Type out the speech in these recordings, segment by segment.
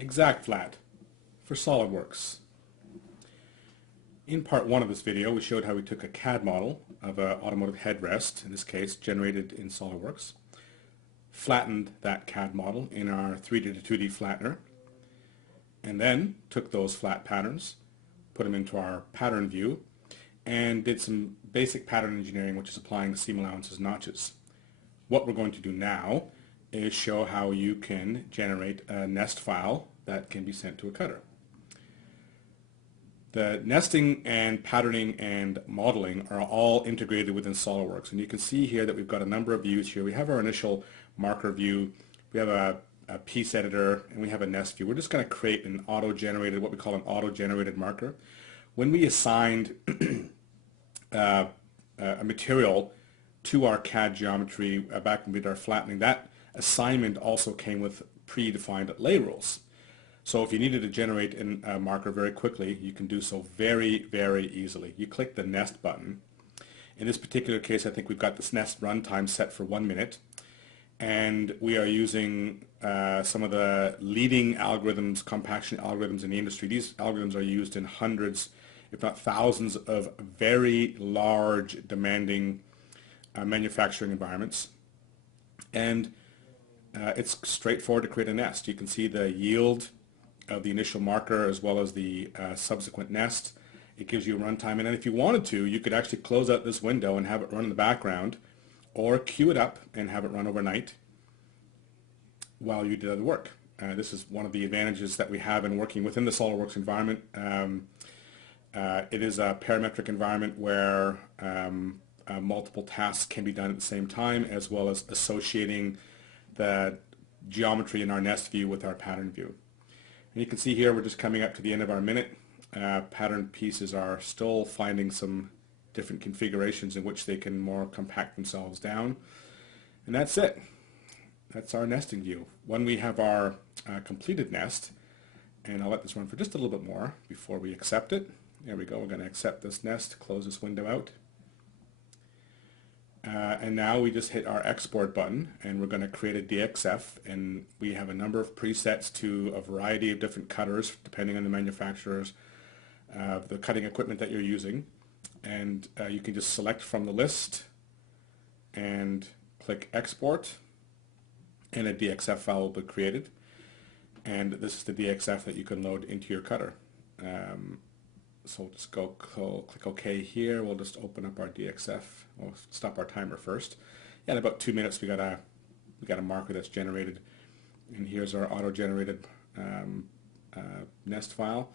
Exact flat for SolidWorks. In part one of this video, we showed how we took a CAD model of an automotive headrest, in this case generated in SolidWorks, flattened that CAD model in our 3D to 2D flattener, and then took those flat patterns, put them into our pattern view, and did some basic pattern engineering, which is applying the seam allowances notches. What we're going to do now is show how you can generate a nest file that can be sent to a cutter. The nesting and patterning and modeling are all integrated within SolidWorks, and you can see here that we've got a number of views here. We have our initial marker view, we have a piece editor, and we have a nest view. We're just going to create an auto-generated, what we call an auto-generated marker. When we assigned a material to our CAD geometry back when we did our flattening, that assignment also came with predefined lay rules. So if you needed to generate a marker very quickly, you can do so very, very easily. You click the nest button. In this particular case, I think we've got this nest runtime set for 1 minute, and we are using some of the leading algorithms, compaction algorithms in the industry. These algorithms are used in hundreds, if not thousands, of very large, demanding manufacturing environments. And it's straightforward to create a nest. You can see the yield of the initial marker as well as the subsequent nest. It gives you a runtime, and then if you wanted to, you could actually close out this window and have it run in the background, or queue it up and have it run overnight while you did other work. This is one of the advantages that we have in working within the SolidWorks environment. It is a parametric environment where multiple tasks can be done at the same time, as well as associating the geometry in our nest view with our pattern view. And you can see here we're just coming up to the end of our minute. Pattern pieces are still finding some different configurations in which they can more compact themselves down. And that's it. That's our nesting view. When we have our completed nest, and I'll let this run for just a little bit more before we accept it. There we go. We're going to accept this nest, close this window out. And now we just hit our export button, and we're going to create a DXF, and we have a number of presets to a variety of different cutters depending on the manufacturer's the cutting equipment that you're using, and you can just select from the list and click export, and a DXF file will be created, and this is the DXF that you can load into your cutter. So we'll just click OK here. We'll just open up our DXF. We'll stop our timer first. Yeah, in about 2 minutes we got a marker that's generated, and here's our auto-generated nest file.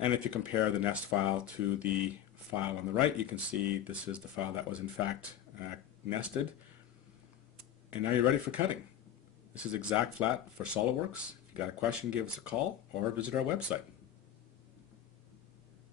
And if you compare the nest file to the file on the right, you can see this is the file that was in fact nested. And now you're ready for cutting. This is exact flat for SolidWorks. If you got a question, give us a call or visit our website.